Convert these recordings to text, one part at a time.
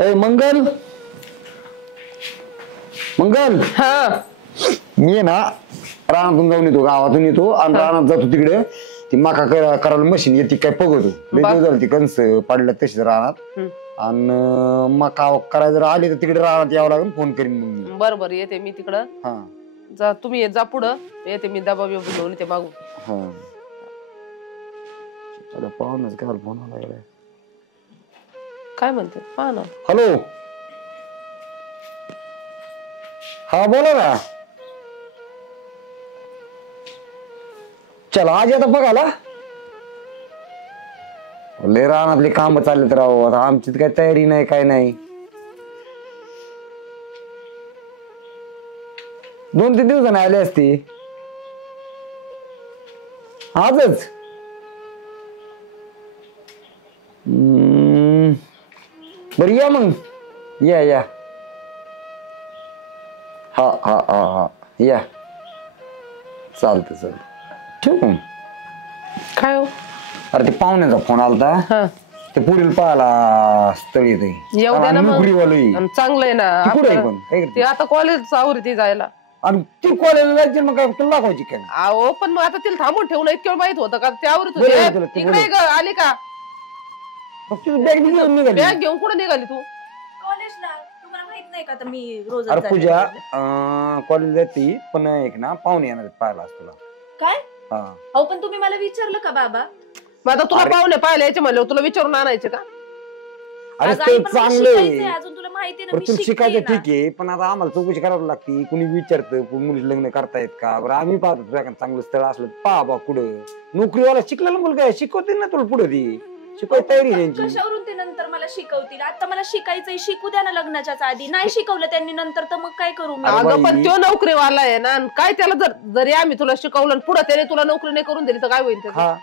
ए मंगल मंगल हा मी आहे ना रानातून जाऊन येतो गावातून येतो आणि रानात जातो तिकडे ती मका करायला मशीन येते काय बघतो लय दिवस झाले ती कंस पडल्या तशीच रानात आणि मका करायला जर आली तर तिकडे रानात यावं लागेल फोन करीन मग मी. बरोबर येते मी तिकडं. हा जा तुम्ही येत जा पुढं येते मी डबा बिबा घेऊन येते मागून. हा पाहूनच काय फोन आला. काय म्हणते पहा ना. हॅलो हा बोला ना. चला आज आता बघायला लय रानातली काम चाललेत राहू आता आमची काही तयारी नाही काय नाही. 2-3 दिवसांनी आली असती आजच. बरं या मग या हा हा हा हा या चालतं ठेवू मग. काय हो अरे ते पाहुण्याचा फोन आलता ते पुढील पाहायला स्थळ येते येऊ द्या ना मग. चांगलं आहे ना ते आता कॉलेज आवडते जायला आणि ती कॉलेजला जायची मग काय तुला दाखवायची काय. अहो पण मग आता तिला थांबून ठेवणं इतकं माहित होतं का त्यावरच होते. इकडे आली का बॅग घेऊन कुठे निघाली तू. कॉलेजला तुम्हाला माहित नाही का मी रोज. अरे पूजा कॉलेज जाते पण एक ना पाहुणे येणार पाहायला तुला. काय अहो पण तुम्ही मला विचारलं का बाबा. मग आता तुला पाहुणे पाहिले यायचे म्हणलं तुला विचारून आणायचे का. अरे ते चांगलं अजून तुला माहिती ना तुला शिकायचं ठीक आहे पण आता आम्हाला चौकशी करावी लागते. कुणी विचारतं मुली लग्न करतायत का बरं आम्ही पाहतो तुझ्या चांगलं स्थळ असलं पहा बा कुठं नोकरीवाला शिकलेला मुलगा शिकवतील ना तुला पुढे ती शिकवायची तयारी त्यांची. कशावरून ते नंतर मला शिकवतील. आता मला शिकायचंय शिकू द्या ना लग्नाच्याच आधी. नाही शिकवलं त्यांनी नंतर तर मग काय करू मी. अगं पण तो नोकरीवाला आहे ना काय त्याला जरी आम्ही तुला शिकवलं पुढे त्याने तुला नोकरी नाही करून दिली तर काय होईल त्याचं.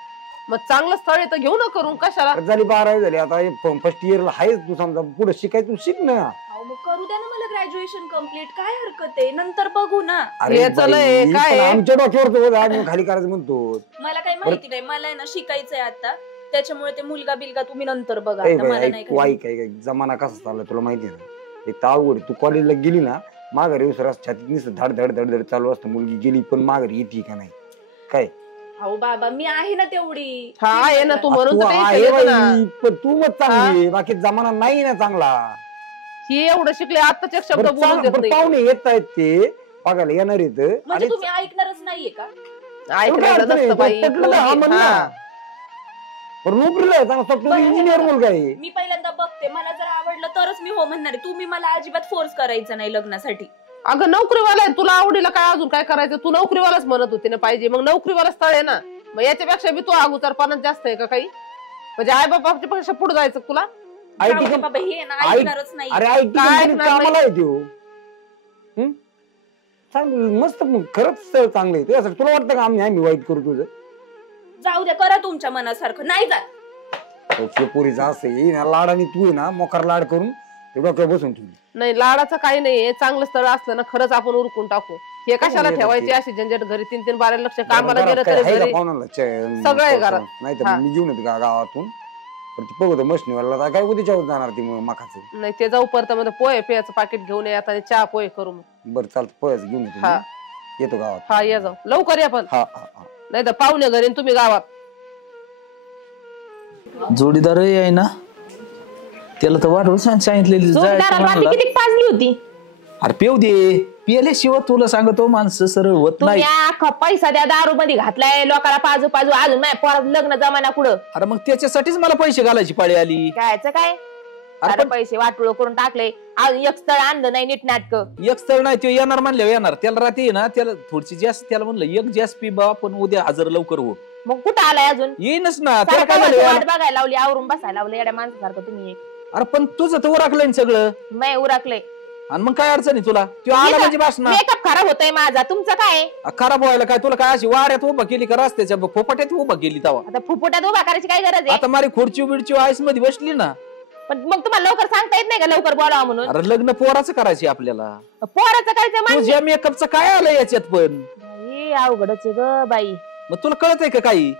मग चांगलं स्थळ आहे तर घेऊ ना करून कशाला. झाली 12वी झाली आता फर्स्ट इयरला आहेच तू समजा पुढे शिकाय तू शिक ना. मग करू द्या ना मला ग्रॅज्युएशन कम्प्लीट काय हरकत आहे नंतर बघू ना. काय आमच्या डोक्यावर खाली करायचं म्हणतो. मला काही माहिती नाही मला ना शिकायचंय आता त्याच्यामुळे ते मुलगा बिलगा तुम्ही नंतर बघा. मला नाही काय जमाना कसा चाललाय तुला माहिती आहे ना. एक तावड तू कॉलेजला गेली ना माघारी उसरास छातीत नुसतं धड धड धड धड चालू असतं. मुलगी गेली पण माघारी येते का नाही काय. अहो बाबा मी आहे ना तेवढी. हा आहे ना तू म्हणून पण तू मग चांगली बाकी जमाना नाही ना चांगला. ही एवढं शिकले आताच एक शब्द बोलून देत नाही. पाहुणे येत आहेत ते बघायला येणार येत म्हणजे तुम्ही ऐकणारच नाहीये का. ऐकलं नसतं बाई. नोकरीला सॉफ्टवेअर इंजिनियर मुलगा आहे. मी पहिल्यांदा बघते मला जर आवडलं तरच मी हो म्हणणार आहे. तुम्ही मला अजिबात फोर्स करायचं नाही लग्नासाठी. अगं नोकरीवाला आहे तुला आवडीला काय अजून काय करायचं. तू नोकरीवालाच म्हणत होती ना पाहिजे मग नोकरीवाला स्थळ आहे ना. मग याच्यापेक्षा मी तू अगोदरपणात जास्त आहे का काही म्हणजे आई बाबाच्या पेक्षा पुढे जायचं तुला. बाबा हे ना ऐकणारच नाही. अरे कामाला येतो चांगलं मस्त खरंच स्थळ चांगलं आहे त्यासाठी तुला वाटतं का आम्ही वाईट करू तुझं. जाऊ द्या करा तुमच्या मनासारखं नाही जात. पोरीचा असं लाडाने तू आहे ना मोकार लाड करून डोक्यावर बसून ठेवली. नाही लाडाचं काही नाहीये चांगलं स्थळ असलं ना खरंच आपण उरकून टाकू. हे कशाला ठेवायची अशी झंझट घरी 3-3 12 लक्ष कामाला गेलं तरी सगळं आहे घरात. नाही तर मी घेऊन येतो गावातून बघतो मशनीवाला काय उद्याच्या जाणार ती मकाचं. नाही ते जाऊ परत मध्ये पोहे पेयाचं पाकिट घेऊन ये आता चहा पोहे करू मग. बरं चालतं पोहेच घेऊन येतो गावात. हा या जाऊ लवकर या पण. नाही तर पाहुणे घरी तुम्ही गावात. जोडीदार आहे ना त्याला तर वाढवून सांगितलेली किती पाजली होती. अरे पेऊ दे पिल्याशिवाय तुला सांगतो माणसं सरळ होत नाही. पैसा द्या दारू मध्ये घातलाय लोकांना पाजू पाजू अजून नाही परत लग्न जमाना कुठं. अरे मग त्याच्यासाठीच मला पैसे घालायची पाळी आली. कायचं काय अरे पैसे वाटोळ करून टाकले अजून एक स्थळ आणलं नाही नीट नाटक. एक स्थळ नाही तो येणार म्हणल्यावर येणार. त्याला रात्री ना त्याला थोडीशी जास्त त्याला म्हणलं एक जास्त पी बा पण उद्या हजर लवकर हो. मग कुठं आलाय अजून येईनच ना. त्याला काय वाट बघायला लावली आवरून बसायला लावलं एवढ्या माणसासारखं तुम्ही. अरे पण तुझं तर उरकलंय सगळं. नाही उरकलंय आणि मग काय अडचण आहे तुला. तो आला म्हणजे बस ना. मेकअप खराब होतोय माझा तुमचं काय. खराब व्हायला काय तुला काय अशी वाऱ्यात उभा केली का रस्त्याच्या फोपाट्यात उभा केली तवा. आता फुफुट्यात उभा करायची काय गरज आहे. आता मारी खुर्ची बिडची आईस मध्ये बसली ना. पण मग तुम्हाला लवकर सांगता येत नाही का लवकर बोलावं म्हणून. अरे लग्न पोराचं करायचे आपल्याला. पोराचं करायचं तुझ्या मेकअपचं काय आलं याच्यात पण. अवघडच ग बाई. मग तुला कळत आहे का काही.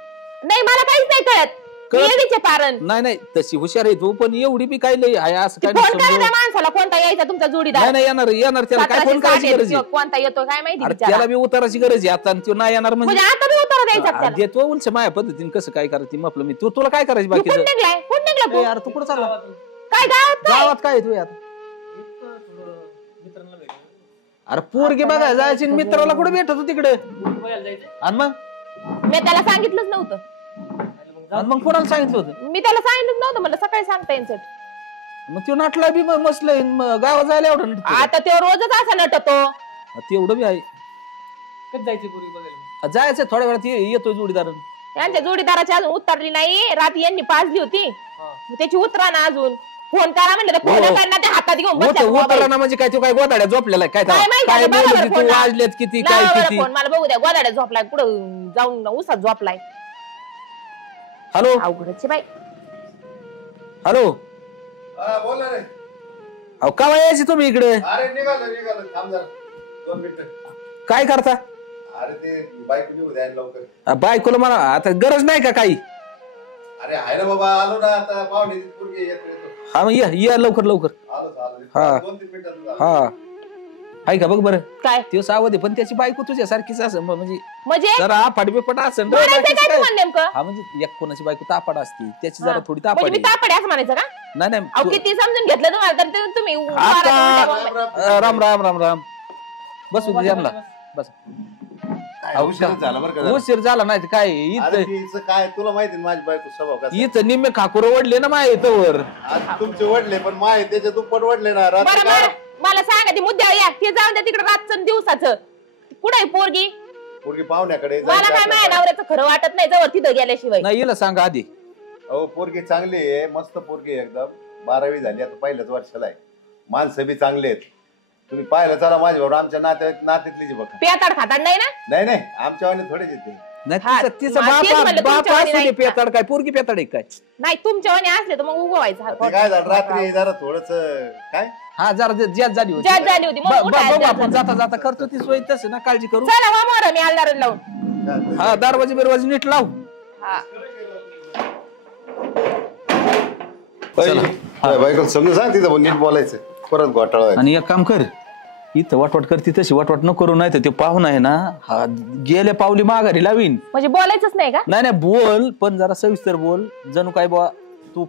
नाही मला काहीच नाही कळत. येडीचे पारण नाही नाही तशी हुशार आहे तू, पण एवढी बी काय लय आहे असं काय फोन नाही करा समजून. त्या माणसाला कोणता यायचा तुमचा जोडीदार नाही नाही येणार त्याला काय फोन करायची गरज आहे? कोणता येतो काय माहिती अरे बिचारा. त्याला बी उताराची गरज आहे आता, आणि तो नाही येणार म्हणजे आता बी उत्तर द्यायचा त्याला. देतो उलट माझ्या पद्धतीने कसं काय करायचं म्हटलं मी. तुला काय करायचं कुठं बाकीचं? निघलाय कुठं निघला तू? यार तू कुठं चालला? काय गावात काय? गावात काय आहे तू आता? अरे पोरगी बघा जायची, मित्राला कुठे भेटतो तिकडे? आणि मग मी त्याला सांगितलंच नव्हतं. कोणाला सांगितलं होतं? मी त्याला सांगितलंच नव्हतं, म्हणलं सकाळी सांगता येईल. मग तो नाटला बी मस्त गावात जायला एवढं नटतो. आता तो रोजच असा नटतो. तेवढं बी आहे. कधी जायचे पोरी बघायला? जायचं थोड्या वेळात येतोय जोडीदार. यांच्या जोडीदाराची अजून उतरली नाही. रात्री यांनी पाजली होती, मग त्याची उतरा ना अजून. फोन करा म्हणलं तर फोन करणार, ते हातात घेऊन बसल्यात मोबाईल. उतरला ना म्हणजे काय तो काय गोदाड्या झोपलेला आहे काय काय माहिती काय आता, बघा बोलत बरं तू फोन लाव. वाजलेत किती काय लावा बरं किती. फोन, मला बघू द्या. गोदाड्यात झोपलाय कुठं जाऊन उसात झोपलाय. हॅलो अवघडचे बाई. हॅलो बोला रे. अहो का यायची तुम्ही इकडे? अरे निघालो थांब जरा 2 मिनिटं. काय करता? अरे ते बाईक निघू द्या लवकर. बायकोला मला आता गरज नाही का काही? अरे आहे ना बाबा, आलो ना आता. पाहुणे पोरगी येतो. हा मग या लवकर आलो हा. 2-3 मिनिटात. हा आहे का बघ बरं. काय तो सावध आहे, पण त्याची बायको तुझ्या सारखीच असं म्हणजे म्हणजे जरा फाडबेपट असं. बोलायचं काय तुम्हाला नेमकं? हा म्हणजे एक कोणाची बायको तापड असते, त्याची हा. जरा थोडी म्हणजे तापड मी तापडे असं म्हणायचं का? नाही अहो नाही किती समजून घेतलं तुम्हाला, तर ते तुम्ही आता मारायचं म्हणलं. राम राम राम राम. बसू दे यांना बस. उशीरच झाला बरं का जरा. उशीर झाला नाही तर काय अरे इथं तिचं काय तुला माहिती ना माझी बायको स्वभाव कसा. इथं निम्मे खाकुर ओढले ना माझ्या इथं वर. आज तुमचे वडले पण माय त्याच्या दुप्पट वडले ना रात्री बरं काय. मला सांगा ती मुद्द्यावर या. ते जाऊन द्या तिकडे रातचं दिवसाचं. कुठं आहे पोरगी? पोरगी पाहुण्याकडे मला जायचं काय आपलं. माझ्या नवऱ्याचं खरं वाटत नाही जवळ तिथं गेल्याशिवाय. नाही हिला सांगा आधी. अहो पोरगी चांगली आहे, मस्त पोरगी आहे एकदम. 12वी झाली आता, पहिल्याच वर्षाला आहे. माणसं बी चांगले आहेत. तुम्ही पाहिलं चला माझ्या बरोबर. आमच्या नात्यातली जी बघा. पेताड खाताड नाही ना? नाही आमच्यावाने थोडेच येते. नाही हा, तिचं मला तेच म्हणलं, बाप तुमच्या वाणी असू दे नाही. पेताड काय पोरगी पेताड आहे काय? नाही तुमच्या वाणी असले तर मग उगवायचं. ते काय झालं रात्री जरा थोडस काय. हा जरा ज्यात झाली होती. ज्यात झाली होती, मग उठायला बघू ज्यात आपण झाली. जाता जाता करतो ती सोय तसं ना, काळजी करू. चला वा मोर मी आलदार लावून. हा दरवाजे बिरवाजे नीट लाव. हा बायकोला समजून सांग तिथं नीट बोलायचं. परत घोटाळा व्हायचा. आणि एक काम कर, इथं वाटवाट करते तशी वाटवाट नको करू. नाही तर ते पाहुणा आहे ना, हा गेल्या पावली माघारी लावीन. म्हणजे बोलायचंच नाही का? नाही बोल, पण जरा सविस्तर बोल. जणू काय बा तू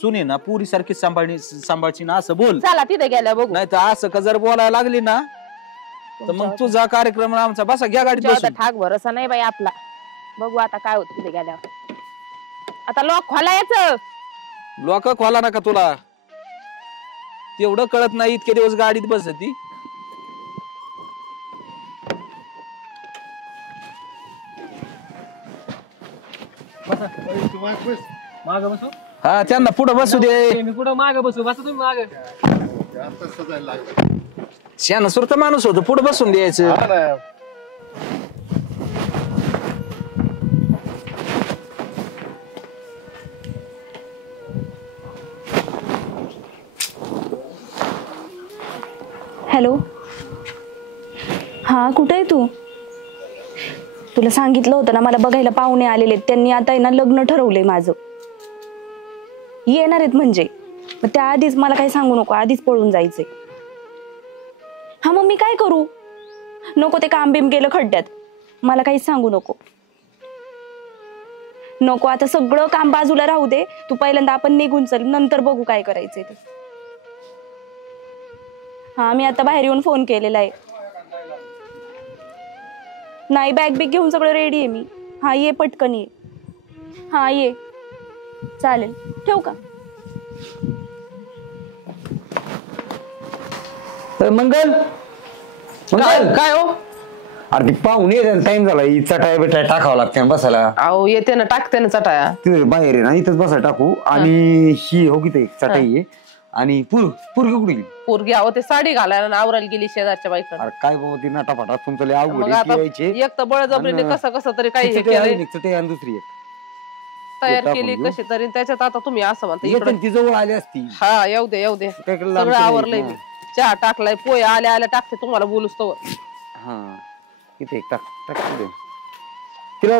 सुने ना पुरी सारखी सांभाळची ना असं बोल. चला तिथे गेल्या बघू. नाही तर असं का जर बोलायला लागली ना तर मग तुझा कार्यक्रम आमचा बसा घ्या गाडीत तुमच्या बसून. आता ठाक भरोसा नाही बाई आपला. बघू आता काय होत तिथे गेल्यावर. आता लॉक खोलायचं. लोक खोला नका तुला, तेवढं कळत नाही. इतके दिवस गाडीत बसती. माग बसू हा त्यांना पुढे बसू दे. मी कुठं माग बसू? बसा तुम्ही माग. आता सजायला लागलं. शान सुरत माणूस होतो, पुढे बसून द्यायचं. हा ना. हॅलो. हां कुठे आहे तू? तुला सांगितलं होतं ना मला बघायला पाहुणे आलेले आहेत. त्यांनी आता आहे ना लग्न ठरवलंय माझं. येणार आहेत म्हणजे. मग त्या आधीच मला काही सांगू नको, आधीच पळून जायचंय. हा मग मी काय करू? नको ते काम बिम गेलं खड्ड्यात. मला काहीच सांगू नको. नको आता सगळं काम बाजूला राहू दे. तू पहिल्यांदा आपण निघून चल, नंतर बघू काय करायचंय ते. हा मी आता बाहेर येऊन फोन केलेला आहे. नाही बॅग बिग घेऊन सगळं रेडी आहे मी. हा ये पटकन ये. हा ये. चालेल ठेवू का? मंगल काय हो? अरे ती पाहुणे टाइम झाला. चटाय बिटाय टाकावं लागते बसायला. अहो येते ना, टाकते ना चटाया. तिथे बाहेर आहे ना, इथंच बसायला टाकू. आणि ही हो किती चटाई आहे. आणि पोरगी कुठे गेली? पोरगी अहो ते साडी घालायला आवरायला गेली शेजारच्या बाईकडे. अरे काय बाबा ती नाटाफाटा तुमचं लय मग अवघड आता आहे. यायचे एक तर बळजबरीने आणि कसं तरी काही हे चटई केलंय, आणि चटई आणि दुसरी एक तयार टाकून केली घेऊ. कशी तरी. त्याच्यात आता तुम्ही असं म्हणता येते इकडे. ना, ती जवळ आली असती. हा येऊ दे येऊ दे. काय केलं लांब सगळं केलं आवरलंय ना. मी. चहा टाकलाय, पोहे आल्या आल्या टाकते तुम्हाला बोलूच तो. हा इथे एक टाक टाक पुढे. तिला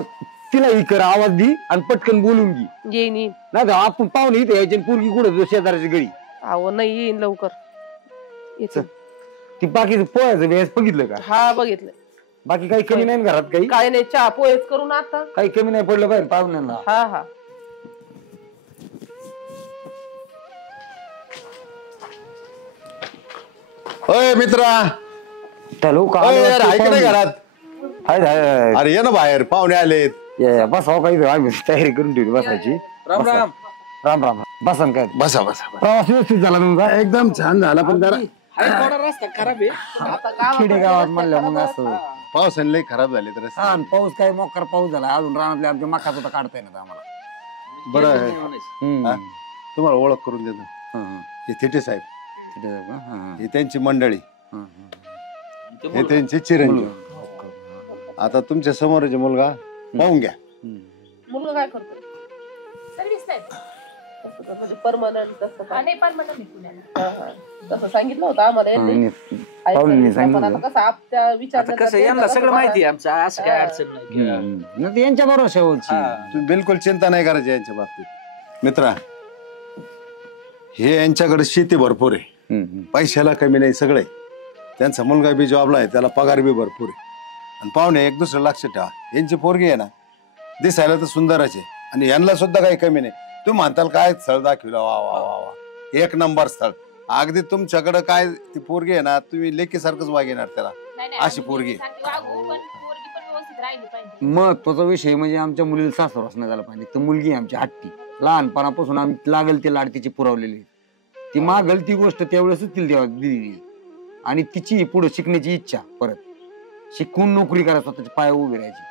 तिला ही कर आवाज दी आणि पटकन बोलून घे. येईन नाही तर आपण पाहुणे इथे यायची पोरगी कुठं शेजाराची घरी. अहो नाही येईन लवकर येते. ती बाकी पोहायचं वेळेस बघितलं का? हा बघितलं. बाकी काही कमी नाही ना घरात काही? काय नाही चहा पोहेच करून आता. काही कमी नाही पडलं पाहिजे पाहुण्यांना. हा हा अय मित्रा, हॅलो का अय यार, आहे का नाही घरात? हाय अरे ये ना बाहेर, पाहुणे आलेत. बस हो काही आम्ही तयारी करून ठेवली बसायची. राम राम. राम राम. बसा काय बसा बसा. प्रवास व्यवस्थित झाला तुमचा? एकदम छान झाला, पण जरा थोडा रस्ता खराब आहे. खेडेगावात म्हणलं मग असं. पावसाने लई खराब झाले तर. हा आणि पाऊस काय मोकार पाऊस झाला अजून रानातल्या आमच्या मका सुद्धा काढता येणार आम्हाला. बरं आहे. हम्म. हा? तुम्हाला ओळख करून देतो. हा, हा. हे थिटे साहेब, तिथे जाऊ का? हा, हा. ही त्यांची मंडळी, हा, हा. हे त्यांचे चिरंजीव. आता तुमच्या समोरचे मुलगा पाहून घ्या. मुलगा काय करतो? म्हणजे परमनंट तसं सांगितलं होतं आम्हाला यांनी. पाहुण्यांनी पण सांगितलं. आता कसं आपल्या आता कसं यांना सगळं माहिती आहे आमचं, असं काय अडचण नाही. नाही ते यांच्या भरोशावरची. तुम्ही बिलकुल चिंता नाही करायची यांच्या बाबतीत. मित्रा, हे यांच्याकडे शेती भरपूर आहे, हम्म. पैशाला कमी नाही, सगळे. त्यांचा मुलगा बी जॉबला आहे, त्याला पगार बी भरपूर आहे. आणि पाहुणे एक दुसरं लक्ष ठेवा, यांची पोरगी आहे ना दिसायला तर सुंदरच आहे आणि यांना सुद्धा काही कमी नाही. तुम्ही म्हणताल काय स्थळ दाखवलं, वा वा वा वा, एक नंबर स्थळ. अगदी तुमच्याकडं काय ती पोरगी आहे ना, तुम्ही लेकीसारखंच वागेणार त्याला, अशी पोरगी. महत्वाचा विषय म्हणजे आमच्या मुलीला सासर असण्यात आला पाहिजे. तर मुलगी आहे आमची हट्टी, लहानपणापासून आम्ही लागल ते लाड तिची पुरवलेली. ती मागल ती गोष्ट त्यावेळेसच तिला दिली आणि तिची पुढे शिकण्याची इच्छा, परत शिकून नोकरी करा, स्वतःच्या पायावर उभी राहायची.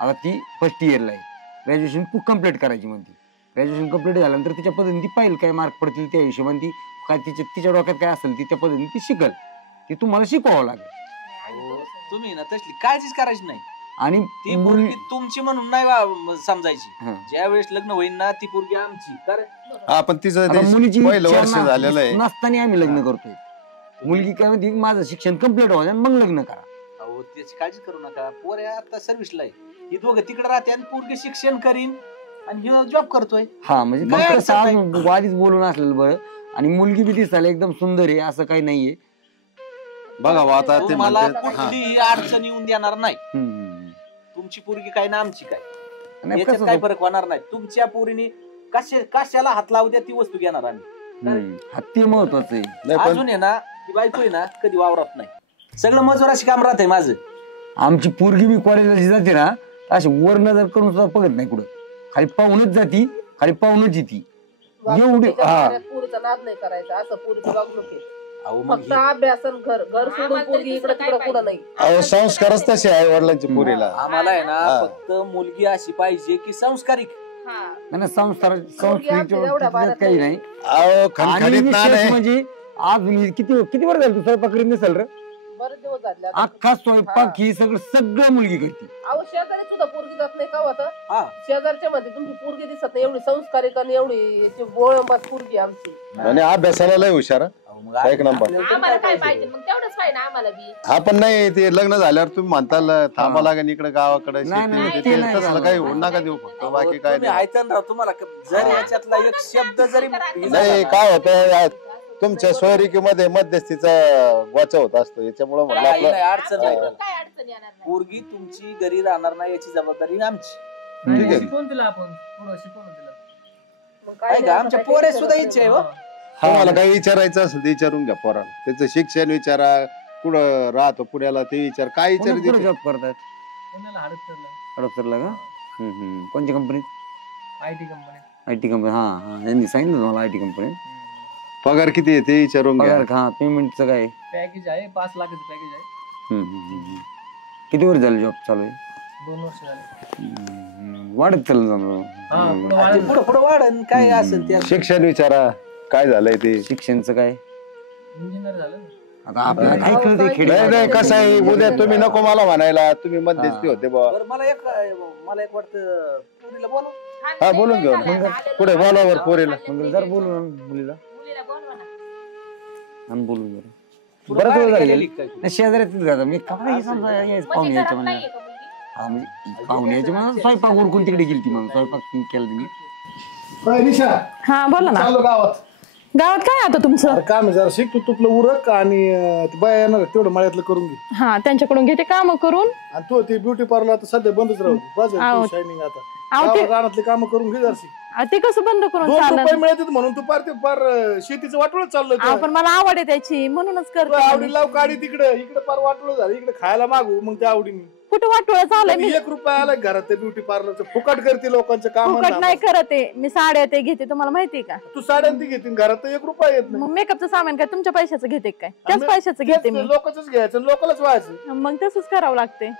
आता ती फर्स्ट इयरला आहे, ग्रॅज्युएशन कम्प्लीट करायची म्हणते. ग्रॅज्युएशन कम्प्लीट झाल्यानंतर तिच्या पद्धतीने ती पाहिजे काय मार्क पडतील त्या हिशोबाने ती काय तिच्या डोक्यात काय असेल ती त्या पद्धतीने ती शिकल. ती तुम्हाला शिकवावं लागेल. तुम्ही ना तसली काळजीच करायची नाही. आणि ती पोरगी तुमची म्हणून नाही समजायची. ज्या वेळेस लग्न होईल ना ती पोरगी आमची. हा, पण तिचं आता मुलीची ते पहिलं इच्छा वर्ष झालेलं आहे. नसताना आम्ही लग्न करतोय. मुलगी काय म्हणते माझं शिक्षण कम्प्लीट व्हावं आणि मग लग्न करा. अहो त्याची काळजी करू नका. पोर आता सर्व्हिसला आहे, ही दोघं तिकडे राहते आणि पोरगी शिक्षण करीन आणि ह्यो जॉब करतोय. हा म्हणजे काय फक्त अडचण नाही. आज आधीच बोलून असलेलं बरं. आणि मुलगी बी दिसायला एकदम सुंदर आहे, असं काही नाहीये. बघा बा, आता ते मला म्हणतात, हा. कुठलीही अडचण येऊन देणार नाही. हम्म. तुमची पोरगी काय ना आमची काय, नाही, याच्यात कसं काय होतं? फरक होणार नाही. तुमच्या पोरीने कशाला हात लावू द्या ती वस्तू घेणार आम्ही. हत्ती महत्वाचं आहे. नाही, पण अजून आहे ना ती बायको आहे ना कधी वावरत नाही, सगळं मजुराशी काम राहतंय माझं. आमची पोरगी बी कॉलेजला जाते ना, अशी वर नजर करून सुद्धा बघत नाही कुठं. खाली पाहूनच जाती, खाली पाहूनच येते एवढी. हा, पुरीचा नाद नाही करायचा, असं पुरीची वागणूक आहे. अहो मग फक्त अभ्यास आणि घर सोडून पोरगी इकडे तिकडे पुढं नाही. अहो, संस्कारच तसे आहे वडिलांच्या पोरीला. आम्हाला आहे ना फक्त मुलगी अशी पाहिजे की संस्कारिक. नाही संस्कार काही नाही. अहो, आणि खणखणीत नाद विशेष आहे. म्हणजे आज किती वर झालं तू स्वयंपाक करीत नसेल रे? बरेच दिवस झाले. अख्खा स्वयंपाक ही सगळं मुलगी करते. अहो शेजारी सुद्धा पोरगी जात नाही का होतं? हा शेजारच्या मध्ये तुमची पोरगी दिसत नाही, एवढी संस्कारिक आणि एवढी बोळंबाज पोरगी आमची. आणि अभ्यासाला लय हुशार, अहो, मग एक नंबर. आम्हाला काय पाहिजे मग तेवढंच पाहिजे ना आम्हाला बी. हा, पण नाही ते लग्न झाल्यावर तुम्ही म्हणताल थांबा लागेल इकडे गावाकडे नाही, नाही, शेती ते बिती, नाही तसलं झालं. काही होऊ नका देऊ, फक्त बाकी काय तुम्ही नाही. ऐकन राव, तुम्हाला जर याच्यातला एक शब्द जरी नाही, काय होतं तुमच्या सोयरिकीमध्ये मध्यस्थीचा वाचा होत असतो, याच्यामुळे म्हणलं काही आपलं नाही, अडचण नाही त्याला. काय अडचण येणार नाही. पोरगी तुमची घरी राहणार नाही याची जबाबदारी आमची. ठीक आहे. शिकवून दिला आपण पुढं शिकवून दिलं. मग काय आहे का नाही, आमच्या आता काही पोरे सुद्धा विचारत इच्छा आहे नाही. हो. तुम्हाला काही विचारायचं असेल ते विचारून घ्या पोराला. त्याचं शिक्षण विचारा, कुठं राहतो पुण्याला ते विचार, काय विचार जॉब करतात पुण्याला हडपसरला हडपसरला का? कोणत्या कंपनीत? IT कंपनीत. IT company. हा, यांनी सांगितलं मला IT कंपनी. पगार किती आहे ते विचारून घ्या. पगार हा, पेमेंटचं काय? पॅकेज आहे 5 लाखाचं पॅकेज आहे. किती वर्ष झालं जॉब चालू आहे? 2 वर्ष झाले. वाढत चाललं हा जाणार. पुढं वाढेल. पुढं पुढं वाढन काय असेल त्या. शिक्षण विचारा काय झालंय ते. शिक्षणचं काय? इंजिनियर झालं. आता आपल्याला काय कळतंय नाही खेडे? नाही, कसं आहे, उद्या तुम्ही नको मला म्हणायला, तुम्ही मध्यस्थी होते बुवा. बरं मला एक वाटतं पोरीला बोलव. हा, बोलून घेऊ ना. पुढे बोलावर पोरीला. जर बोलून मुलीला मुलीला बोलवा ना. आणि बोलून जरा पुढं बरं बाहेर झालं गेलेली काय? शेजाऱ्यातच जातं मी काय समजा म्हणजे पाहुणे यायच्या घरात म्हणजे नाहीये का मुलगी? हा, म्हणजे पाहुण्याच्या मग स्वयंपाक उरकून तिकडे गेली ती मग स्वयंपाक केला तिने. निशा हा बोला ना. चाललो गावात. गावात काय आता तुमचं? अरे काम आहे जरा शिक तू तुपलं उरक आणि ते बाया येणार आहेत, तेवढं मळ्यातलं करून घे. हा त्यांच्याकडून घेते काम करून. आणि तू ते ब्युटी पार्लर आता सध्या बंदच राहू आहो. शायनिंग आता आहो, ते- रानातले काम करून घे जरा शिक. ते कसं बंद करून 2 रुपये चालेल? मिळतात म्हणून तू पार शेतीचं वाटोळ चाललं पण मला आवड आहे त्याची म्हणूनच तू करते. आवडी लाव काढी इकडे पार वाटोळ झालं, इकडे खायला मागू मग त्या आवडीने. कुठं वाटोळ चालय मी? 1 रुपया आला घरात ते ब्युटी पार्लरचं फुकट करते लोकांचं काम. फुकट नाही करत आहे मी. साड्या ते घेते तुम्हाला माहितीये का? तू साड्यांती घेतील घरात 1 रुपया येत नाही. मग मेकअपचं सामान काय तुमच्या पैशाचं घेते काय? त्याच पैशाचं घेते मी. लोकांच घ्यायचं आणि लोकांनाच व्हायचं मग तसंच करावं लागते.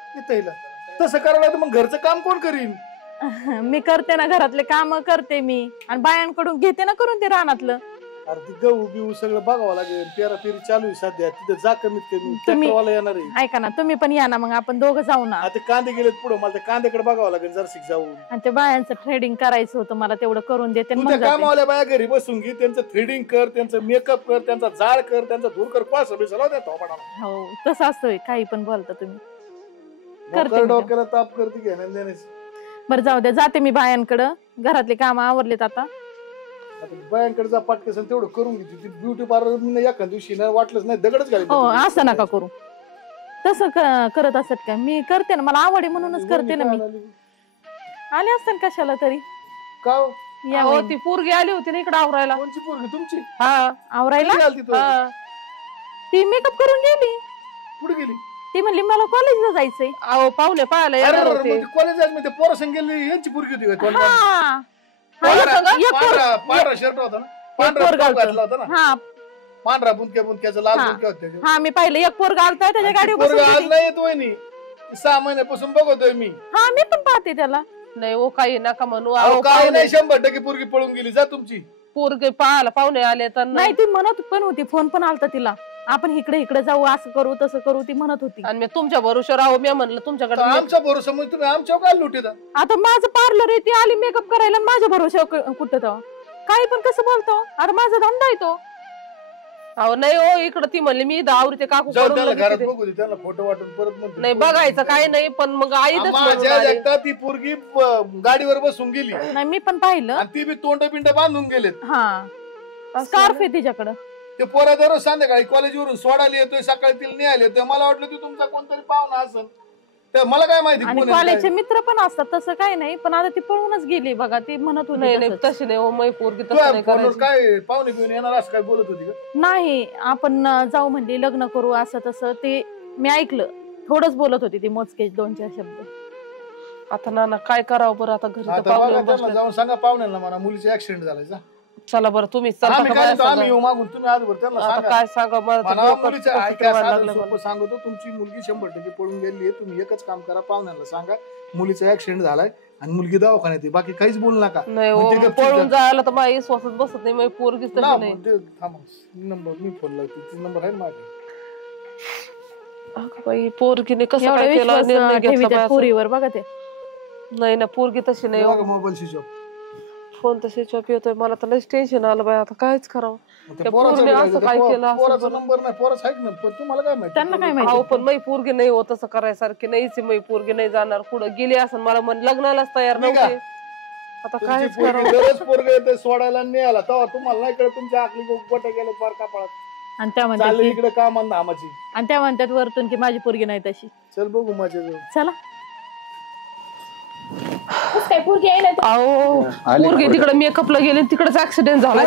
तसं करायला तर मग घरचं काम कोण करीन? मी करते ना घरातले काम करते मी आणि बायांकडून घेते ना करून ते रानातलं. अरे ती गहू बिहू सगळं बघावं लागेल. पेरी चालू आहे सध्या तिथे जा कमीत कमी तुम्ही- ट्रॅक्टरवाला येणार आहे. ऐका ना तुम्ही पण या ना मग आपण दोघं जाऊ ना. आता कांदे गेलेत पुढे मला त्या कांद्याकडे बघावं लागेल जरसिक जाऊन. आणि ते बायांचं ट्रेडिंग करायचं होतं मला तेवढं करून देते आणि तू मग त्या जाते. कामावाल्या बाया घरी बसून घे, त्यांचं थ्रेडिंग कर, त्यांचं मेकअप कर, त्यांचा जाळ कर, त्यांचा धूर कर, कोण सगळे सलाव त्या थोपाडाला. हो तसं असतोय काही पण बोलता तुम्ही. करते मी. डोक्याला ताप करते घेण्या देण्याची. बरं जाऊ द्या जाते मी बायांकडं. घरातले काम आवरलेत आता. आता बायांकडे जा पाटकेसन तेवढं करून घेते. ती ब्युटी पार्लर एखाद्या दिवशी ना वाटलंच नाही दगडच घाली. हो असं नका करू. तसं करत असत का? मी करते ना मला आवड आहे म्हणूनच करते ना मी. आले असते कशाला तरी. का हो? या हो वहिनी. ती पोरगी आली होती ना इकडे आवरायला. कोणची पोरगी तुमची? हा आवरायला कधी आलती तू? हा. ती मेकअप करून गेली. कुठे गेली? ती म्हणली मला कॉलेजला जायचंय. अहो पाहुणे पाहायला येणार होते. कॉलेज पोरं संग गेली यांची पोरगी होती का? हा. हा, एक पोर- पांढरा शर्ट होता ना, एक पांढरा पोरगा टॉप होता. घातला होता ना, हा पांढरा बुंदक्याचा लाल हा. बुंदक्या होत्या त्याच्यावर. हा मी पाहिलं एक पोरग आलता त्याच्या गाडीवर बसून पोरगा आज गेली. नाही येतोय नी 6 महिन्यापासून बघतोय मी. हा मी पण पाहते त्याला. नाही हो काही नका म्हणू. अहो अहो काय पाहुणे नाही 100% पोरगी पळून गेली. जा तुमची. पोरगे पाहायला पाहुणे आले तर नाही ती म्हणत पण होती फोन पण आलता तिला. आपण इकडे जाऊ असं करू तसं करू ती म्हणत होती. आणि मी तुमच्या भरोश्यावर आहो. मी म्हणलं तुमच्याकडे आमच्या भरोसा म्हणजे तुम्ही आमच्यावर काय लुटीता? आता माझं पार्लर आहे ती आली मेकअप करायला आणि माझ्या भरोश्यावर कुठं तेव्हा काही पण कसं बोलतो. अरे माझा धंदा आहे तो. अहो नाही हो इकडे ती म्हणली मी दावरी ते काकू जाऊ करून त्याला लगेच घरात येते. बघू दे, त्याला फोटो वाटून परत म्हणते. नाही बघायचं काही नाही पण मग आईच माझ्या एकदा ती पोरगी गाडीवर बसून गेली नाही मी पण पाहिलं. आणि ती बी तोंड बिंड बांधून गेलेत. हा स्कार्फ आहे तिच्याकडं. ते पोरा दररोज संध्याकाळी कॉलेजवरून सोडायला येतोय, सकाळी तिला न्यायला येतोय. मला वाटलं की तुमचा कोणतरी पाहुणा असेल. तर मला काय माहिती आणि कोण आहे कॉलेजचे काय. मित्र पण असतात तसं काही नाही. पण आता ती पळूनच गेली बघा. ती म्हणत नाही होती नाही तसंच. तशी नाही हो मै पोरगी तू तसं नाही फोनवर करायची. काय पाहुणे पिऊन येणार असं काय बोलत होती का? नाही आपण जाऊ म्हणली लग्न करू असं तसं ते मी ऐकलं. थोडंच बोलत होती ती मोजके 2-4 शब्द. आता नाना काय करावं बरं आता घरी तर आता पाहुणे बघा त्यांना बसले. जाऊन सांगा पाहुण्यांना म्हणा मुलीचा ऍक्सिडेंट झालाय जा. चला बरं तुम्हीच चला आम्ही का काय बाया म्हणतो, आम्ही सांगा. येऊ मागून तुम्ही आजवर त्यांना आता सांगा. काय सांगा मला तर म्हणा डोकं मुलीचं फिरवायला ऐका, साधं लागलं सोपं मला. सांगतो. तुमची मुलगी 100% पळून गेली आहे. तुम्ही एकच काम करा, पाहुण्यांना सांगा मुलीचा ऍक्सिडेंट झालाय आणि मुलगी दवाखान्यात आहे. बाकी काहीच बोलू नका. नाही हो म्हणते गपचूप पळून जा. जायला तर माझी स्वतःच बसत नाही माझी पोरगीच तशी लाव, नाही. थांबा. नंबर मी फोन लावतो. तिचा नंबर आहे माझ्याकडे. अगं बाई पोरगीने कसं एवढा काय केला विश्वास निर्णय घेतला ठेवी त्या बाई असं? पोरीवर बघा ते. नाही ना पोरगी तशी नाही हो. बघा मोबाईल स्विच ऑफ. फोन तशी चॉप येतोय मला तर लयच टेन्शन आलं बाई आता कायच करावं. त्या त्या पोराचं पोरीने बघायचं. असं काय त्या केलं असं पोराचा बरं? नंबर नाही. पोराचं आहे ना पण तुम्हाला काय माहिती? त्यांना काय अहो माहिती. पण माझी पोरगी नाही होत असं करायसारखी नाहीच माझी पोरगी नाही जाणार कुठं गेली असं मला लग्नालाच तयार निघा. नव्हते. आता तुमची कायच पोरगी करावं. दररोज पोरगं येते सोडायला न्यायला तेव्हा तुम्हाला नाही कळत तुमच्या आखली गोट गेलं फार कापळात. आणि त्या म्हणतात चालली की- इकडे काम आणि धामाची. आणि त्या म्हणतात वरतून की माझी पोरगी नाही तशी. चल बघू माझ्या चला काय पोरगी आहे ना अहो पोरगी तिकडे मेकअपला गेले तिकडेच ऍक्सिडेंट झाला.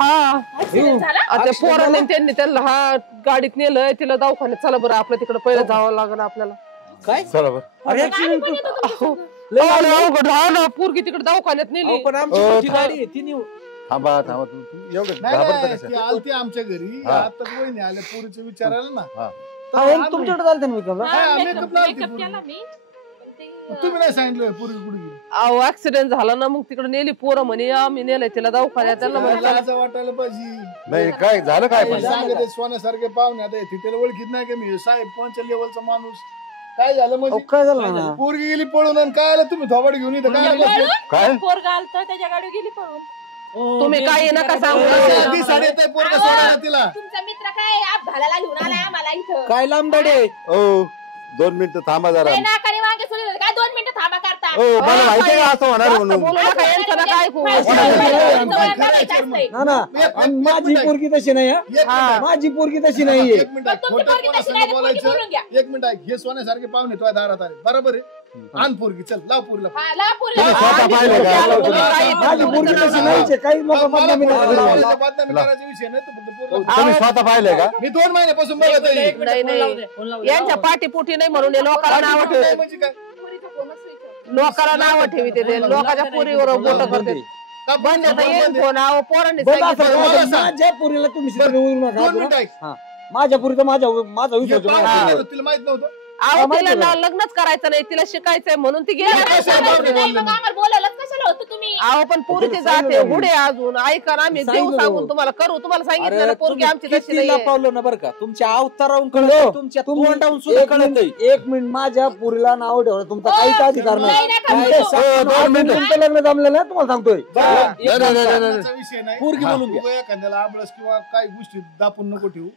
हा झाला. आता पोरांनी त्यांनी त्यांना हा गाडीत नेलंय तिला दवाखान्यात. चला बरं आपलं तिकडे पहिलं जावं लागलं आपल्याला. चला बरं. अरे अवघड हा ना पोरगी तिकडे दवाखान्यात नेली. पण आमची मोठी गाडी आहे ती नेऊ. थांबा थांबा तुम्ही एवढं नाही घाबरता नाही, कसं? ती आलती आमच्या घरी हा. आता वहिनी आल्या पोरीचं विचारायला ना. हा. तर आम्ही- तुमच्याकडे चालते ना मेकअपला. हा, हा, makeup makeup लावते makeup पोरगी. केला मी पण ते, तुम्ही नाही सांगितलं पोरगी कुठे गेली? अहो ऍक्सिडेंट झाला ना मग तिकडे नेली पोरं म्हणे आम्ही नेलंय तिला दवाखान्यात. त्यांना मला म्हणलं लाज वाटायला पाहिजे. नाही काय झालं काय पण सांगते सोन्यासारखे पाहुणे आता थिटेला ओळखीत नाही का मी साहेब कोणच्या लेवलचा माणूस. काय झालं म्हणजे काय झालं ना? पोरगी गेली पळून आणि काय आलं तुम्ही थोबाड घेऊन इथं काय आलं? काय पोरगा आलता त्याच्या गाडी गेली पळून. तुम्ही काही नका सांगू. ती साडी येते पोरगा सोडायला तिला. तुमचा मित्र काय आप घालायला घेऊन आलाय आम्हाला इथं. काय लांबदाडे? ओ 2 मिनिटं थांबा जरा. नाही, नाकाने वांगे सोडले काय 2 मिनिटं थांबा करता. हो मला माहिती आहे असं होणार जास्त म्हणून. बोलू नका, यांचं नका ऐकू. ना ना आणि माझी पोरगी तशी नाही हा. माझी पोरगी तशी नाहीये. एक मिनिट ऐक, खोटं कोणासंग बोलायचं. एक मिनिट ऐक, हे सोन्यासारखे पाहुणे तुझ्या दारात आले बरोबर आहे. आण पोरगी, चल लाव पोरीला. तुम्ही स्वतः पाहिलं का? माझी पोरगी तशी नाहीये. काही लोक बदनामी नाही करणार. बदनामी करायचा विषय नाही, तू फक्त पोरला. तुम्ही स्वतः पाहिलंय का? मी 2 महिन्यापासून बघत आहे. नाही यांच्या पाठीपुठी नाही म्हणून हे लोकांना नाव ठेवते. म्हणजे काय लोकांना नाव ठेवते ते लोकांच्या पोरीवर बोट करते. बंद आता येईन फोन आहो पोरांनी बंद असं सांगितलं. करा. माझ्या पोरीला तुम्ही शिकवून येऊ नका. 2 मिनिट ऐक. हा. माझ्या पोरीचा माझा विश्वास आहे. माझ्या पोरीवर. तुला माहित नव्हतं अहो तिला लग्नच करायचं नाही, तिला शिकायचंय म्हणून ती गेली. बोलायलाच कशाला होतं तुम्ही. अहो पण पोरीची जाते गुढे अजून ऐका ना, आम्ही देऊ सांगून तुम्हाला करू. तुम्हाला सांगितलं ना पोरगी आमची तशी किती नाही. लपवलं ना बरं का, तुमच्या अवतारावून कळलं, तुमच्या तोंडावून सुद्धा कळत. एक मिनिट माझ्या पोरीला नाव ठेवलं तुमचा काहीच अधिकार नाही. दोन मिनिटं. तुमचं लग्न जमलं ना तुम्हाला सांगतोय. लग्नाचा विषय नाही. पोरगी बोलून घ्या. तू एखाद्याला आबळस किंवा काही गोष्टी दापून नको ठेवू.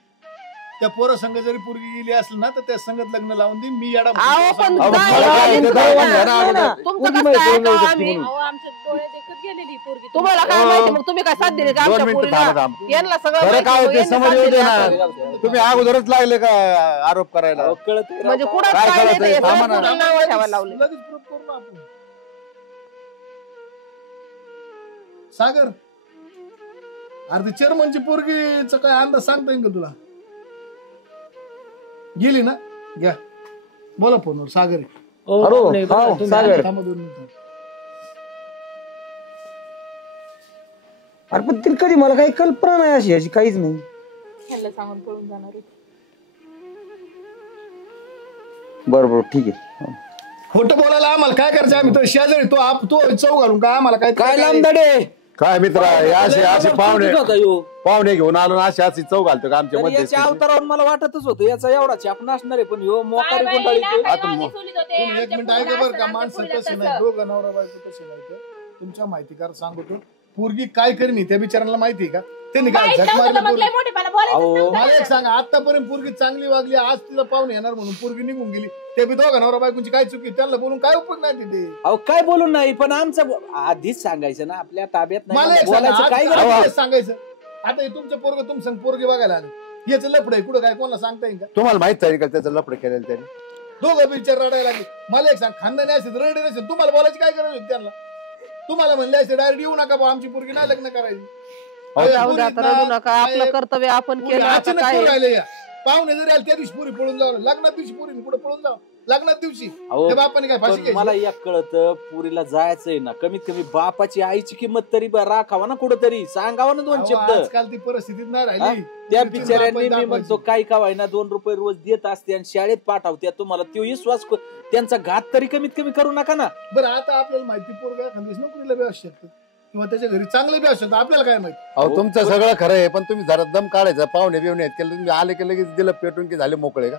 त्या पोरा संघ जरी पोरगी गेली असेल ना तर त्या संगत लग्न लावून देईन मी. येडा अहो पण अहो, काय मला काय आम्ही ते काय दळवून ना? घ्या ना अगोदर. तुमचं पोरगी कसं माहिती काय होऊन ऐकावं जाऊ आम्ही? शकते म्हणून. आमचे डोळे देखत गेलेली पोरगी. तुम्हाला काय माहिती मग तुम्ही काय साथ दिली का 2 आमच्या मिनिटं पोरीला? थांबा, थांबा. यांना सगळं खरं माहिती काय मग ते यांनी समोर साथ येऊ दिली दे ना. आपण. तुम्ही अगोदरच लागले का आरोप करायला? कळत म्हणजे कुठं काय काय कळतंय? नाही ते थांबा ना. सगळं नावं ठेवायला लावले. लगेच प्रूफ करू ना आपण. सागर अरे चेअरमनची पोरगीचा काय अंदाज सांगता येईल का तुला? गेली ना? घ्या बोला फोनवर. सागर आहे. हॅलो सागर. थांबा 2 मिनिटं. अरे पण तिला कधी मला काही कल्पना नाही अशी याची काहीच नाही. ह्याला सांगून पळून जाणार आहे. बरोबर ठीक आहे. खोटं बोलायला आम्हाला काय करायचं? आम्ही तर शेजारी तो चौ घालून काय आम्हाला काय लांबदडे काय मित्र असे पाहुणे घेऊन आलो ना अशी चव घालतो का आमच्या मध्ये? याच्या अवतारावरून मला वाटतच होतं याचा एवढा छाप नसणार आहे, पण ह्यो मोकारी बाई, गुंडाळी नाकाने आता वांगे सोलीत होते. तुम्ही एक आमच्या मिनिट पोरीला ऐका बरं का. असं, माणसं आमच्या तसे पोरीला नाही, तसं. दोघं नवरा बायको तसे नाही. तर तुमच्या माहितीकार सांगतो पोरगी काय करीन त्या बिचारांना माहिती आहे का? त्यांनी काय माहित झक नव्हतं मारली तर मग पोरगी. लय मोठेपणा बोलायचं अहो, नव्हतं मला ना. एक सांगा, आतापर्यंत पोरगी चांगली वागली, आज तिला पाहुणे येणार म्हणून पोरगी निघून गेली. ते बी दोघं नवरा बायकोची काय चुकी? त्यांना बोलून काय उपयोग नाही तिथे. अहो काय बोलून नाही, पण आमचं आधीच सांगायचं ना, आपल्या ताब्यात मला नाही एक सांगा, बोलायचं काय आज गरज? तेच सांगायचं. आता हे तुमचं पोरग तुम संग पोरगी बघायला आले, याचं लफड आहे कुठं काय कोणाला सांगता येईल का? तुम्हाला माहित आहे का त्याचं लफडं केलेलं त्याने? दोघं बिचार रडायला लागले. मला एक सांग, खानदानी असेल रडे नसेल तुम्हाला बोलायची काय गरज होती त्यांना? तुम्हाला म्हणले असे डायरेक्ट येऊ नका बा आमची पोरगी नाही लग्न करायची. जाऊ द्या, आता रडू नका. आपलं कर्तव्य आपण केलं. आता काय राहिले या पाहुणे जरी आले त्या दिवशी पुरी पळून जावं, लग्नात दिवशी पुरी कुठे पळून जावं? लग्नात दिवशी अहो, त्या बापाने काय फाशी पण घ्यायची? मला एक कळत, पुरीला जायचंय ना, कमीत कमी बापाची आईची किंमत तरी राखावा ना, कुठंतरी सांगावा ना 2 अहो, शब्द. आजकाल ती परिस्थितीत नाही हा? राहिली. त्या पुरीची बिचाऱ्यांनी बापाची मी म्हणतो काही का व्हायना 2 रुपये रोज देत असते आणि शाळेत पाठवत्या तुम्हाला, तो विश्वास त्यांचा घात तरी कमीत कमी करू नका ना. बरं आता आपल्याला माहिती पोरगा एखाद्या नोकरीला बी असू शकतो किंवा त्याच्या घरी चांगले बी असू शकतो, आपल्याला काय माहिती? अहो तुमचं सगळं खरं आहे, पण तुम्ही जरा दम काढायचा. पाहुणे बिवणे आहेत केलं, तुम्ही आले की लगेच दिलं पेटून की झाले मोकळे का?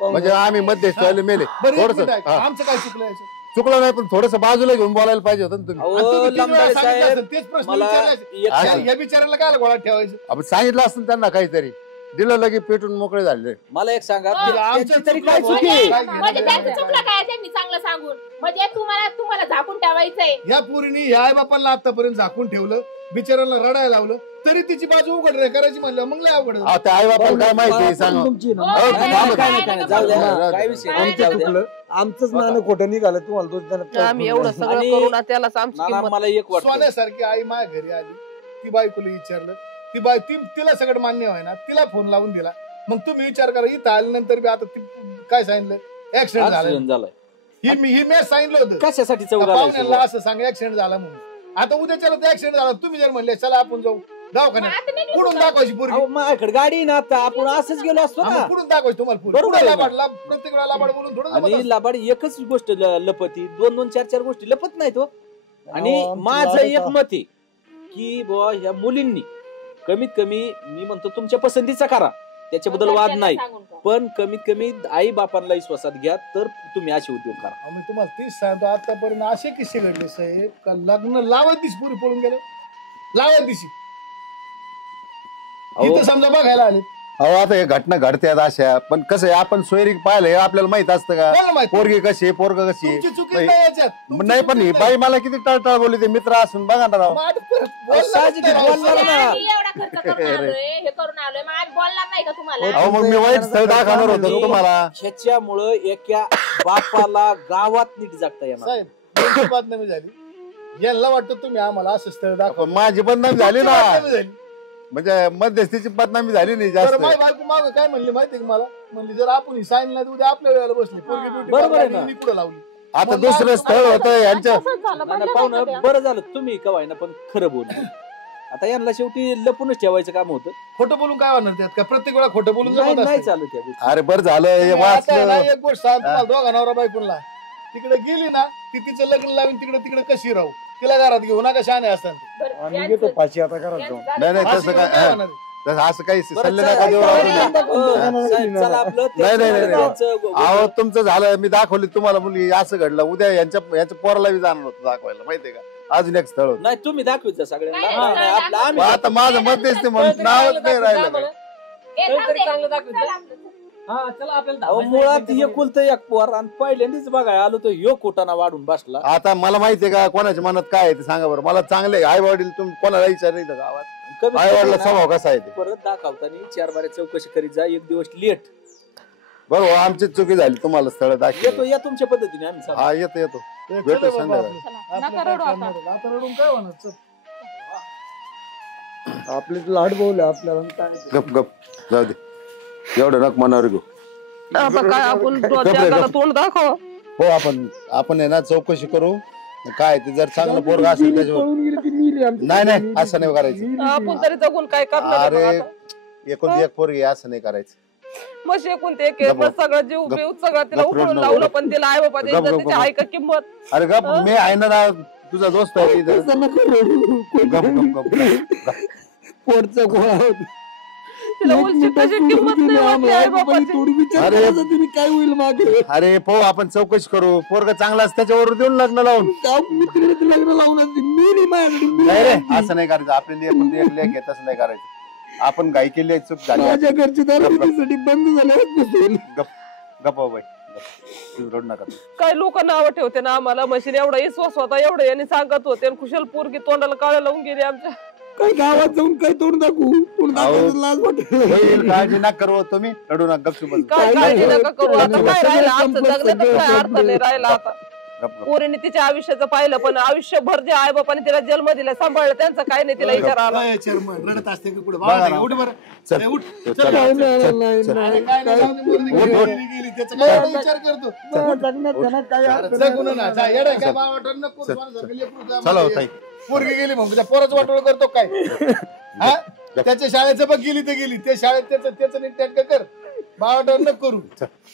म्हणजे आम्ही मध्ये मेले बरं एक थोडस मिनिट ऐक, आमचं काय चुकलं याच्यात? चुकलं नाही, पण थोडस बाजूला घेऊन बोलायला पाहिजे होतं ना तुम्ही. आणि अहो तुम्ही 3 वेळा लंबाडे सांगितलं साहेब, असेल, तेच प्रश्न मला विचारले एक असेल. सांगा. या बिचारांना काय गोळा ठेवायचं? आपण सांगितलं असतं त्यांना काहीतरी, दिलं लगे पेटून मोकळे झाले. मला एक सांगा, हो, त्याची तरी चुकलं काय बुवा. चुकी? काय घेणं म्हणजे देणं त्यांचं नाही. चुकलं काय त्यांनी चांगलं सांगून? म्हणजे तुम्हाला झाकून ठेवायचंय. या पोरीने या आई बापांना आतापर्यंत झाकून ठेवलं, बिचारांना रडायला लावलं, तरी तिची बाजू उघड रे करायची म्हणलं मग लय अवघड झालं. आता आई बापाला काय माहिती सांगा. तुमची ना. हो, अहो, काय थांबा, काय काय नका नाही, जाऊ द्या. बोलू. काय विषय नाही, आमचं जाऊ द्या. चुकलं, आमचंच नाणं खोटं निघालं, तुम्हाला दोष देण्यात आम्ही एवढं सगळं आणि- करू ना, त्यालाच आमची ना, ना, किंमत. मला एक वाटतं, सोन्यासारखी आई माझ्या घरी आली, ती बायकोला विचारलं, ती बाय तिला सगळं मान्य व्हायना, तिला फोन लावून दिला. मग तुम्ही विचार करा, इथं आल्यानंतर बी आता ती काय सांगितलं? ऍक्सिडेंट झाला. Accident झालाय. ही मॅच सांगितलं होतं कशासाठी त्या चौघाला पाहुण्याला असं सांग ऍक्सिडेंट झाला म्हणून. आता उद्याच्याला ते ऍक्सिडेंट झाला, तुम्ही जर म्हणले चला आपण जाऊ दवाखान्यात, आता नाही कुठून दाखवायची पोरगी? माझ्याकडे गाडी ना, आता आपण असंच गेलो असतो हा, ना. मग कुठून दाखवायची तुम्हाला पोरगी? बरोबर कुठं आहे ना. लाबाड? प्रत्येक वेळा लाबाड बोलून थोडं जमत आणि असतं. लाबाड एकच गोष्ट लपती, 2-2, 4-4 गोष्टी लपत नाही तो. आणि अहो, आमची माझं लाड एक होता. मत आहे की बुवा ह्या मुलींनी कमीत कमी, मी म्हणतो तुमच्या पसंतीचा करा, त्याच्याबद्दल वाद नाही, सांगून का? पण कमीत कमी आई बापांना विश्वासात घ्या, तर तुम्ही असे उद्योग करा. अहो, मी तुम्हाला तीच सांगतो, आतापर्यंत असे किस्से घडले साहेब का लग्न लावत दिशी पुरी पळून गेलं, लावत दिशी अहो, इथं समजा बघायला आले, अहो आता हे घटना घडतात अशा, पण कसं आहे आपण सोयरी पाहिलं हे आपल्याला माहित असतं कोणाला का माहित? पोरगी कशी आहे पोरग कशी तुमची चुकी आहे नाही याच्यात. तुमची नाही पण चुकी ही नाही. बाई मला किती टळटळ बोलली ते मित्र असून बघा ना राव. मग आता परत बोलणारच साहजिक नाही राव. बोलणार ना. आम्ही एवढा खर्च करून आलोय हे करून आलोय मग आज बोलणार नाही का तुम्हाला अहो मग मी वाईट स्थळ दाखवणार होतो तुम्हाला. ह्याच्यामुळं एका बापाला गावात नीट जगता येणार. साहेब यांची बदनामी झाली, यांना वाटतं तुम्ही आम्हाला असं स्थळ दाखवा. पण माझी बदनामी झाली ना, बदनामी झाली. म्हणजे मध्यस्थीची बदनामी झाली नाही बरं जास्त. माझी बायको मागं काय म्हणली माहितीये का मला, म्हणली जर आपण सांगितलं नाही तर उद्या आपल्या वेळेला बसली पोरगी beauty बरोबर आहे parlor ना. नी पुढे लावली. आता दुसरं स्थळ होतं यांच्या तसंच झालं, नाही, म्हणलं पाहुणं नाही का बरं झालं तुम्ही कवाय ना पण खरं बोल. आता यांना शेवटी लपूनच ठेवायचं काम होतं. खोटं बोलून काय होणार त्यात का प्रत्येक वेळा खोटं बोलून नाही जमत नाही असतं? चालत त्या गोष्टी. अरे बरं झालं हे तुम्ही आता आहे ना, वाचलं. एक गोष्ट सांग तुम्हाला दोघा नवरा बायकोला, तिकडे गेली ना ती तिचं लग्न लावून तिकडे कशी राहू, तिला घरात घेऊ नका शहाणे असतात. बरं, आम्ही यांचं- घेतो फाशी आता करा जाऊन. नाही नाही अशी तसं काय काय होणार आहे? तसं असं काही बरं, सल्ले चला, नका देऊ राव तुम्ही. साहेब, चला आपलं ते नाही, नाही, नाही, नाही. त्यांचं- अहो तुमचं झालं मी दाखवली तुम्हाला मुलगी असं घडलं उद्या यांच्या पोराला बी जाणार होतं दाखवायला माहितीये का अजून एक स्थळ होतं. नाही तुम्ही दाखवित जा सगळ्यांना. नाही, नाही, नाही, आपलं आम्ही- मग आता माझं मध्यस्थी म्हणून नावच नाही राहिलं काय. ए, थांब तरी दे. चांगलं दाखवत चल आपलं. हा चला आपल्याला अहो, धावायचं मुळात आहे. एकुलतं एक पोर आणि पहिल्यांदाच बघाय आलो तर ह्यो कोटाना वाढून बसला. आता मला माहितीये का कोणाच्या मनात काय आहे ते सांगा बरं. मला चांगले आई वडील तुम्ही कोणाला विचारलं गावात कमीत आई कमी वडिला ना, स्वभाव कसा आहे ते परत दाखवताना 4 बाऱ्या चौकशी करीत जा. एक दिवस लेट बरोबर आमची चुकी झाली तुम्हाला स्थळ येतो दाखवली. या तुमच्या पद्धतीने आम्ही सांगू. हा येतो येतो चला भेटू बाबा संध्याकाळी. आपलं. नका आपलं रडू काय आता. करणार आहे? आता रडून काय होणार? चल. आपले लाड बोलले आपल्याला काय गप गप जाऊ दे एवढं नक मनावर घेऊ. आता काय आपण गप रे, जगाला गप. तोंड दाखव. हो आपण आहे ना चौकशी करू काय ते जर चांगलं पोरग असेल त्याच्यावर. पळून गेली ती मिली आमची. नाही नाही असं नाही करायचं. आपण तरी जगून काय करणार आहे अरे मग आता? एकूण एक पोरगी आहे, असं नाही करायचं. मग एकूण ते केलं, गप- मग सगळं जीव गप- बिव सगळं तिला गप- उकळून गप- लावलं गप- पण तिला आई बाबा गप- गप- तिची आहे का किंमत? अरे गप मी आहे ना तुझा दोस्त आहे इथं. तसं नको रडू. गप गप गप गप. पोटचा गोळा होता. तिला एक उलची मिनिटात कशी सोडून किंमत गेली नाही वाटली आम्हाला. आई बाई बाबाची. थोडी विचार अरे. करायचा तिने काय होईल मागे. अरे पाहू आपण चौकशी करू पोरग चांगला असं त्याच्यावर देऊन लग्न लावून. मित्र लग्न लावून मिली माझ्याकडे नाही रे असं नाही करायचं. आपली लेख लेख आहे तसं नाही करायचं. आपण घाई केली आहे, चूक झाली. माझ्या घरचे दारूसाठी बंद झाले गप गप बाई तुम्ही रडू नका. काय लोक नावं ठेवते ना आम्हाला मशीन एवढा विश्वास होता एवढं यांनी सांगत होते आणि कुशल पोरगी तोंडाला काळं लावून गेली आमच्या. काय गावात जाऊन काय तोंड दाखवू तोंड दाखवायचं लाज वाटत. होईल काळजी नका करू तुम्ही रडू नका गपचूप बसा. काय काळजी नका करू आता काय राहिलं आमचं सगळं जगण्यात काय अर्थ नाही राहिला आता. गप गप. पोरीने तिच्या आयुष्याचं पाहिलं पण आयुष्यभर जे आई बापाने तिला जन्म दिला सांभाळलं त्यांचं काय नाही तिला विचार आला. काय चेअरमन रडत असते का पुढे बघा ना. उठ बरं. चल. ए, उठ चल. चल. नाही, नाही, नाही, चल. नाही. काय नाही जाऊ दे, मुलगी उठ, उठ. गेली, गेली. त्याचं काय एवढा विचार करतो माझ्या जगण्यात त्यांना काय अर्थ जगून नाही. ना जा येडा काय बा वाटत नको कोणासारखं लेकरू जा चला हो, मध्ये. ताई. पोरगी गेली मग त्या पोराचं वाटोळ करतो काय हा त्याच्या शाळेचं बघ गेली तर गेली त्या शाळेत त्याचं नीट नेटकं कर बावटं नको करू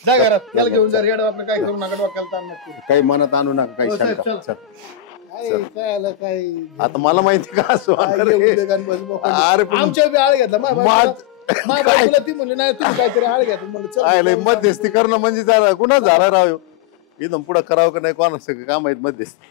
जा घरात त्याला घेऊन जा रेड आपलं काय करू नका डोक्याला ताण नको करू. काही मनात आणू नका काही हो, साहेब, शंका. चल. चल. काय आलं काय आता मला माहिती का असं काय होणार येऊ आहे. दे गाण बस मोकळं. अरे पण आमच्या बी आळ घेतला माझ- माझ्या बायकोला ती म्हणली नाही तुम्ही काहीतरी आळ घ्या म्हणलं चल. काय लय मध्यस्थी करणं म्हणजे जरा गुन्हा झाला राव ह्यो. इथून पुढे करावं का नाही कोणा सगळं काम आहेत मध्यस्थी.